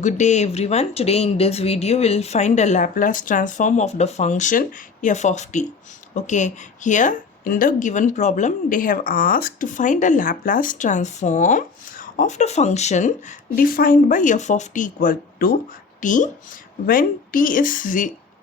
Good day everyone. Today in this video we'll find the Laplace transform of the function f of t. Okay, here in the given problem they have asked to find the Laplace transform of the function defined by f of t equal to t when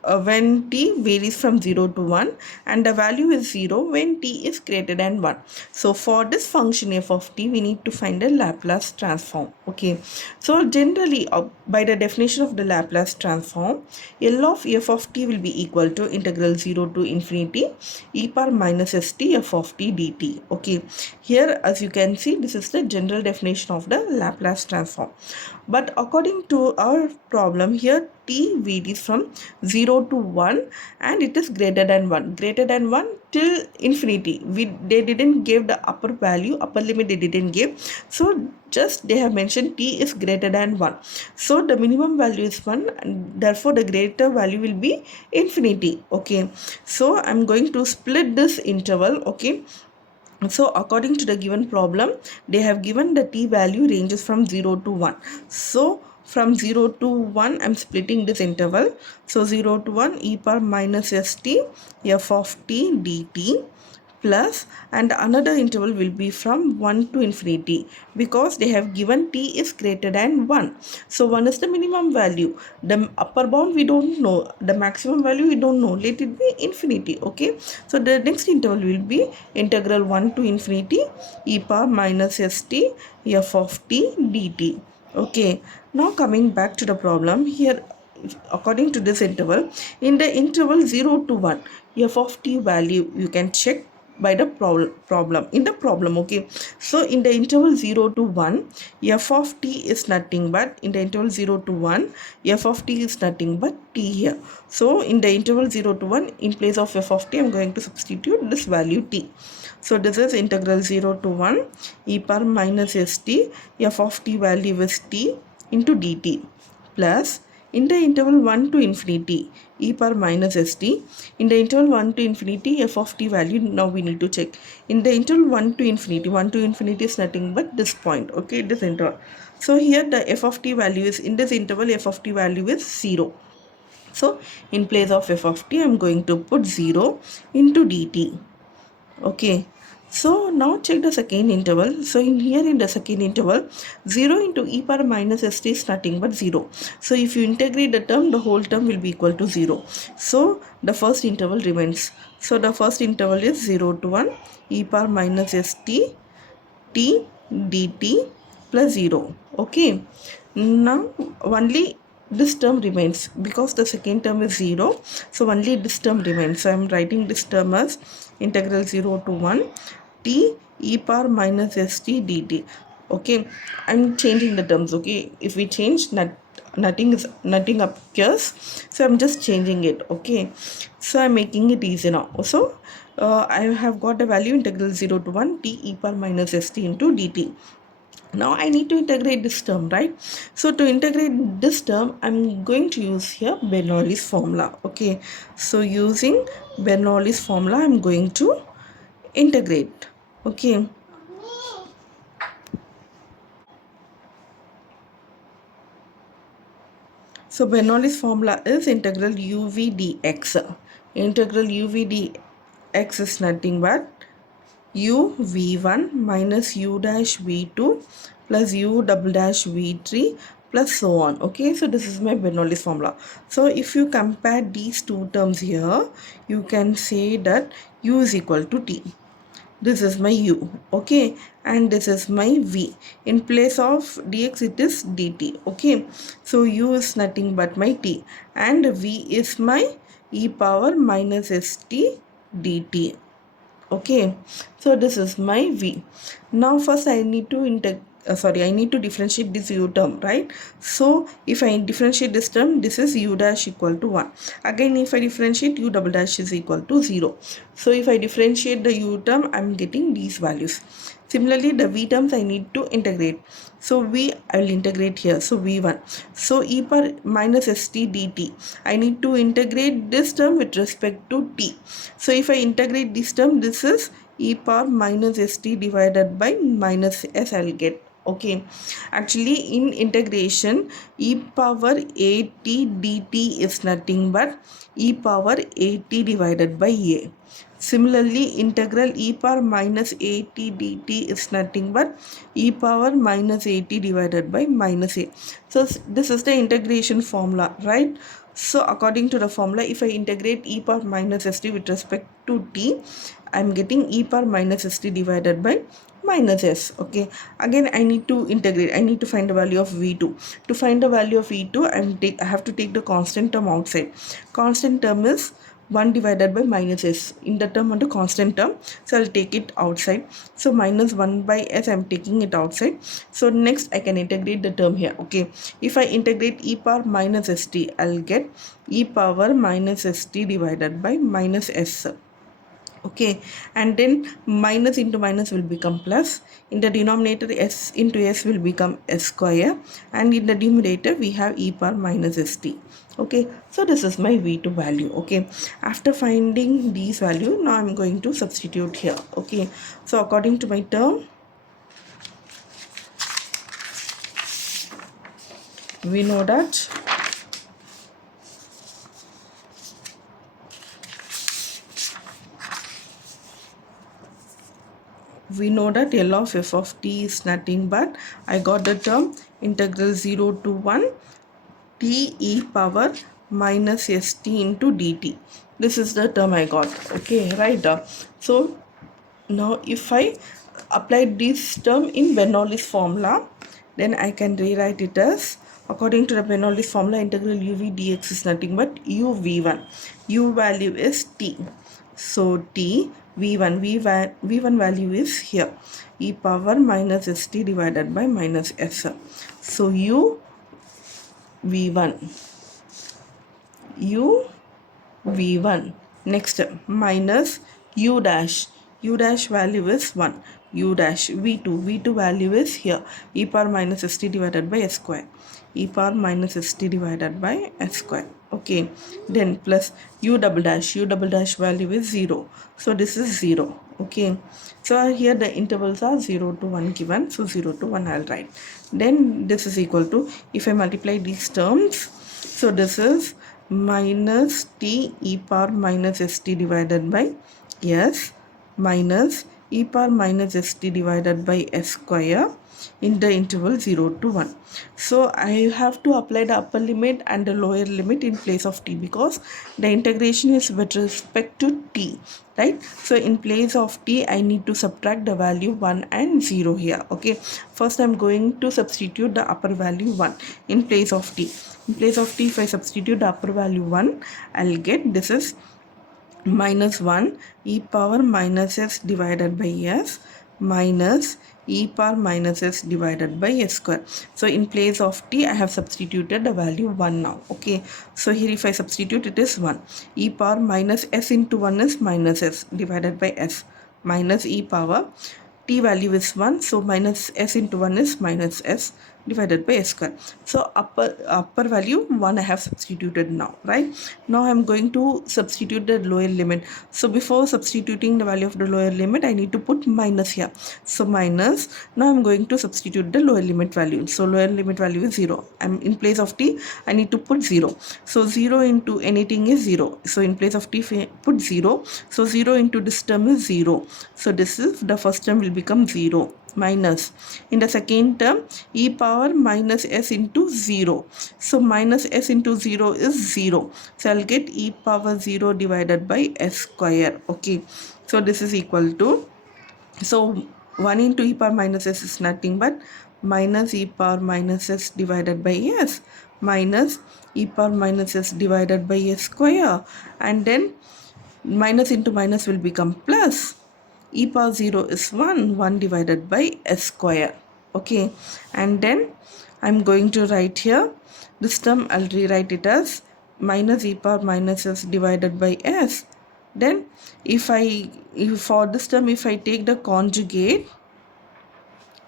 when t varies from 0 to 1 and the value is 0 when t is greater than 1. So for this function f of t we need to find a Laplace transform. Okay, so generally by the definition of the Laplace transform, L of f of t will be equal to integral 0 to infinity e power minus st f of t dt. Okay, here as you can see this is the general definition of the Laplace transform. But according to our problem here, t varies from 0 to 1 and it is greater than 1. Greater than 1 till infinity. They didn't give the upper value, upper limit they didn't give. So just they have mentioned t is greater than 1. So the minimum value is 1 and therefore the greater value will be infinity. Okay. So I'm going to split this interval. Okay. So according to the given problem, they have given the t value ranges from 0 to 1. So from 0 to 1, I'm splitting this interval. So 0 to 1 e power minus st f of t dt plus, and another interval will be from 1 to infinity because they have given t is greater than 1. So 1 is the minimum value. The upper bound we don't know. The maximum value we don't know. Let it be infinity. Okay. So the next interval will be integral 1 to infinity e power minus st f of t dt. Okay. Now coming back to the problem here, according to this interval, in the interval 0 to 1 f of t value you can check by the problem in the problem. Okay, so in the interval 0 to 1 f of t is nothing but, in the interval 0 to 1 f of t is nothing but t here. So in the interval 0 to 1, in place of f of t I'm going to substitute this value t. So this is integral 0 to 1 e power minus st f of t value is t into dt plus, in the interval 1 to infinity e power minus st, in the interval 1 to infinity f of t value now we need to check. In the interval 1 to infinity is nothing but this point. Okay, this interval. So here the f of t value is, in this interval f of t value is 0. So in place of f of t I'm going to put 0 into dt. Okay, so now check the second interval. So in the second interval, 0 into e power minus st is nothing but 0. So if you integrate the term, the whole term will be equal to 0. So the first interval remains. So the first interval is 0 to 1 e power minus st t dt plus 0. Okay, now only this term remains because the second term is 0. So only this term remains. So I'm writing this term as integral 0 to 1 t e power minus st dt. Okay, I'm changing the terms. Okay, if we change, nothing appears, so I'm just changing it. Okay, so I'm making it easy now. So I have got the value integral 0 to 1 t e power minus st into dt. Now I need to integrate this term, right? So to integrate this term, I'm going to use here Bernoulli's formula. Okay, so using Bernoulli's formula, I'm going to integrate. Okay, so Bernoulli's formula is integral uv dx. Integral uv dx is nothing but u v1 minus u dash v2 plus u double dash v3 plus so on. Okay, so this is my Bernoulli's formula. So if you compare these two terms here, you can say that u is equal to t. This is my u. Okay, and this is my v. In place of dx it is dt. Okay, so u is nothing but my t and v is my e power minus st dt. Okay, so this is my v. Now first I need to I need to differentiate this u term, right? So if I differentiate this term, this is u dash equal to 1. Again, if I differentiate, u double dash is equal to 0. So if I differentiate the u term, I'm getting these values. Similarly, the v terms I need to integrate. So v I will integrate here. So v1. So e power minus st dt. I need to integrate this term with respect to t. So if I integrate this term, this is e power minus st divided by minus s I'll get. Okay, actually in integration, e power at dt is nothing but e power at divided by a. Similarly, integral e power minus at dt is nothing but e power minus at divided by minus a. So this is the integration formula, right? So according to the formula, if I integrate e power minus st with respect to t, I am getting e power minus st divided by minus s. Okay, again I need to integrate. I need to find the value of v2. To find the value of v2, I have to take the constant term outside. Constant term is 1 divided by minus s. In the term on the constant term, so I'll take it outside. So minus 1 by s, I'm taking it outside. So next I can integrate the term here. Okay, if I integrate e power minus st, I'll get e power minus st divided by minus s. Okay, and then minus into minus will become plus. In the denominator, s into s will become s square, and in the numerator we have e power minus st. Okay, so this is my v2 value. Okay, after finding these value, now I'm going to substitute here. Okay, so according to my term, we know that L of f of t is nothing but, I got the term integral 0 to 1 t e power minus st into dt. This is the term I got. Okay, right. So now if I apply this term in Bernoulli's formula, then I can rewrite it as, according to the Bernoulli's formula, integral uv dx is nothing but u v1. U value is t. So t v1, v1 value is here, e power minus st divided by minus s. So u v1, u v1, next minus u dash, u dash value is 1, u dash v2 value is here, e power minus st divided by s square, e power minus st divided by s square. Okay, then plus u double dash value is 0, so this is 0. Okay, so here the intervals are 0 to 1 given, so 0 to 1 I'll write. Then this is equal to, if I multiply these terms, so this is minus t e power minus st divided by s minus e power minus st divided by s square in the interval 0 to 1. So I have to apply the upper limit and the lower limit in place of t, because the integration is with respect to t, right? So in place of t, I need to subtract the value 1 and 0 here. Okay, first I'm going to substitute the upper value 1 in place of t. In place of t, if I substitute the upper value 1, I'll get, this is minus 1 e power minus s divided by s minus e power minus s divided by s square. So in place of t, I have substituted the value 1 now. Okay, so here if I substitute, it is 1. E power minus s into 1 is minus s divided by s minus e power, t value is 1, so minus s into 1 is minus s divided by s square. So upper value 1 I have substituted now, right? Now I am going to substitute the lower limit. So before substituting the value of the lower limit, I need to put minus here. So minus, now I am going to substitute the lower limit value. So lower limit value is 0. I'm in place of t, I need to put 0. So 0 into anything is 0. So in place of t, put 0. So 0 into this term is 0. So this is, the first term will become 0, minus, in the second term, e power minus s into 0. So minus s into 0 is 0. So I'll get e power 0 divided by s square. Okay, so this is equal to, so 1 into e power minus s is nothing but minus e power minus s divided by s minus e power minus s divided by s square, and then minus into minus will become plus. E power 0 is 1 divided by s square. Okay, and then I'm going to write here, this term I'll rewrite it as minus e power minus s divided by s. Then if for this term, if I take the conjugate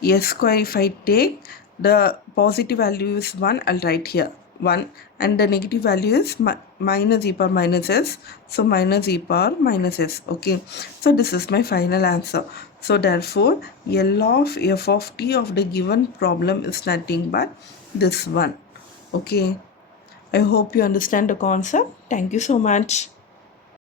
s square, if I take the positive value is 1, I'll write here 1 and the negative value is minus e power minus s, so minus e power minus s. Okay, so this is my final answer. So therefore L of f of t of the given problem is nothing but this one. Okay, I hope you understand the concept. Thank you so much.